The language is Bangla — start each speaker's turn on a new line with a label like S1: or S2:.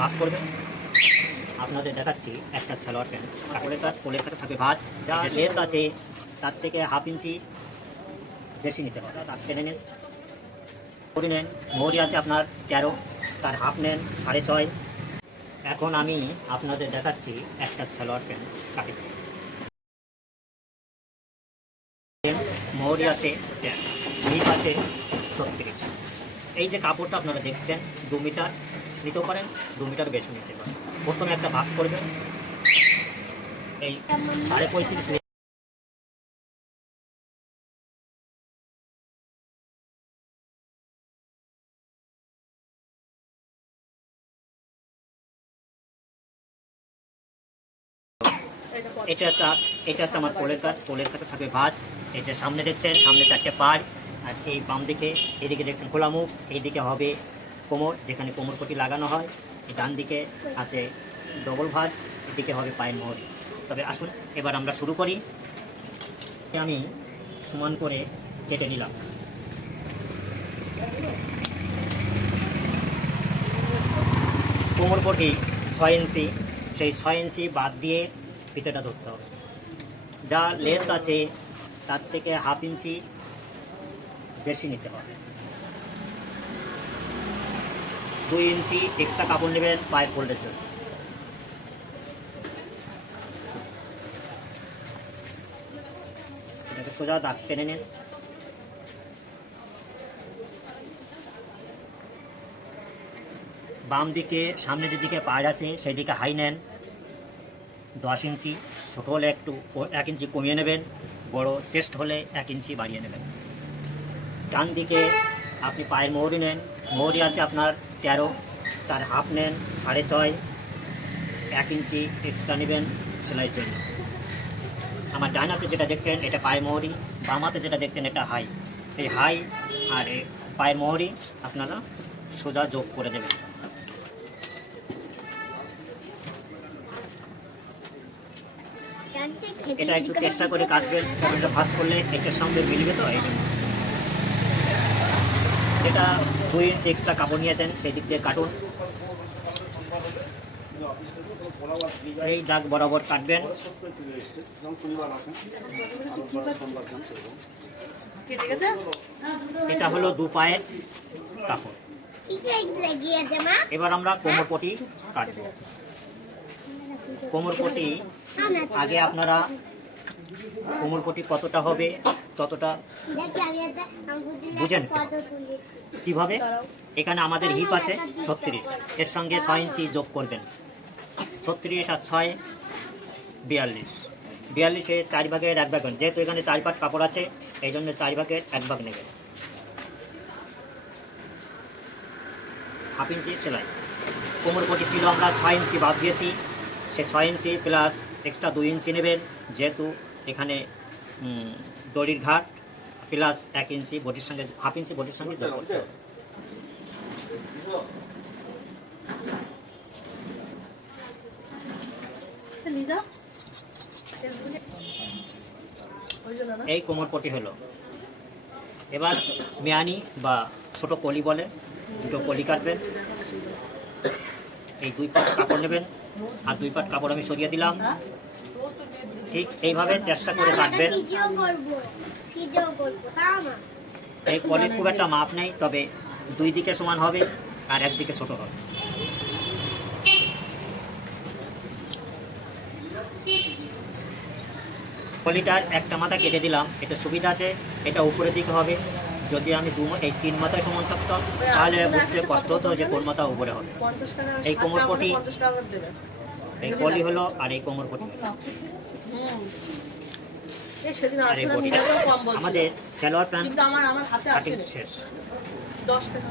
S1: ভাঁজ করবেন আপনাদের দেখাচ্ছি একটা সালোয়ার প্যান্ট। কাপড়ের কাজ কোলের কাছে থাকে ভাজ যা লেন্থ আছে তার থেকে হাফ ইঞ্চি বেশি নিতে হবে তার নেন করে নেন মোহরি আছে আপনার তেরো তার হাফ নেন সাড়ে ছয়। এখন আমি আপনাদের দেখাচ্ছি একটা সালোয়ার প্যান্ট কাটি মোহরি আছে হিপ আছে ছত্রিশ। এই যে কাপড়টা আপনারা দেখছেন দু মিটার। নিতেও পারেন দু মিটার বেশি নিতে পারেন। প্রথমে একটা ভাঁজ করবেন এই সাড়ে পঁয়ত্রিশ এটা হচ্ছে এটা হচ্ছে আমার পোলের কাজ। পোলের কাছে থাকবে ভাঁজ এটা সামনে দেখছেন, সামনে চারটে পাড়। আর এই বাম দিকে এদিকে দেখছেন খোলা মুখ, এইদিকে হবে কোমর, যেখানে কোমর পটি লাগানো হয় ডান দিকে আছে ডবল ভাঁজ, এদিকে হবে পায়ের মোহর তবে আসুন, এবার আমরা শুরু করি। আমি সমান করে কেটে নিলাম। কোমর পটি ছয় ইঞ্চি, সেই ছয় ইঞ্চি বাদ দিয়ে ফিতেটা ধরতে হবে। যা লেন্থ আছে, তার থেকে হাফ ইঞ্চি বেশি নিতে হবে। দুই ইঞ্চি এক্সট্রা কাপড় নেবেন পায়ের ফোল্ডের জন্য। সোজা দাগ টেনে নিন। বাম দিকে, সামনে যেদিকে পায়ের আছে, সেই দিকে হাই নেন। দশ ইঞ্চি, ছোটো হলে একটু এক ইঞ্চি কমিয়ে নেবেন। বড় চেস্ট হলে এক ইঞ্চি বাড়িয়ে নেবেন। ডান দিকে আপনি পায়ের মোহরি নেন। মোহরি আছে আপনার তেরো তার হাফ নেন সাড়ে ছয় এক ইঞ্চি এক্সট্রা নেবেন সেলাইয়ের জন্য। আমার ডান হাতে যেটা দেখছেন এটা পায়ের মোহরি বাম হাতে যেটা দেখছেন এটা হাই। এই হাই আর এ পায়ের মোহরি আপনারা সোজা যোগ করে দেবেন। এটা একটু চেষ্টা করে কাটবেন এটা করলে এটার সঙ্গে মিলবে তো এই জন্য। যেটা দুই ইঞ্চি এক্সট্রা কাপড় নিয়েছেন সেই দিক দিয়ে কাটুন। এই দাগ বরাবর কাটবেন। এটা হলো দু পায়ের কাপড়। এবার আমরা কোমর পটি কাটবো। কোমর পটি আগে আপনারা কোমর পটি কতটা হবে ততটা বুঝেন? কীভাবে? এখানে আমাদের হিপ আছে ছত্রিশ। এর সঙ্গে ছয় ইঞ্চি যোগ করবেন। ছত্রিশ আর ছয়, বিয়াল্লিশ। বিয়াল্লিশে চার ভাগের এক ভাগ যেহেতু এখানে চার পাট কাপড় আছে, এই জন্য চার ভাগের এক ভাগ নেবেন। হাফ ইঞ্চি সেলাই। কোমর পটি ছিল আমরা ছয় ইঞ্চি বাদ দিয়েছি। সে ছয় ইঞ্চি প্লাস এক্সট্রা দুই ইঞ্চি নেবেন। যেহেতু এখানে দড়ির ঘাট প্লাস এক ইঞ্চি, বটির সঙ্গে হাফ ইঞ্চি, বটির সঙ্গে যোগ করতে হবে। এই কোমর পটি হলো। এবার মেয়ানি বা ছোট কলি বলে, দুটো কলি কাটবেন। এই দুই পাট কাপড় নেবেন। আর দুই পাট কাপড় আমি সরিয়ে দিলাম। ঠিক এইভাবে চেষ্টা করে কাটবেন এই কলির খুব একটা মাপ নেই তবে দুই দিকে সমান হবে আর একদিকে ছোট হবে। কলিটার একটা মাথা কেটে দিলাম এতে সুবিধা আছে এটা উপরের দিকে হবে। যদি আমি দু মা- এই তিন মাথায় সমান থাকতাম তাহলে বুঝতে কষ্ট হতো যে কোন মাথা উপরে হবে। এই কোমর পটি।
S2: পঞ্চাশ টাকা করে দেবে।
S1: এই কলি হলো আর এই কোমর পটি আমাদের
S2: প্ল্যান আমার আমার হাতে
S1: কাটিং শেষ।
S2: দশ টাকা।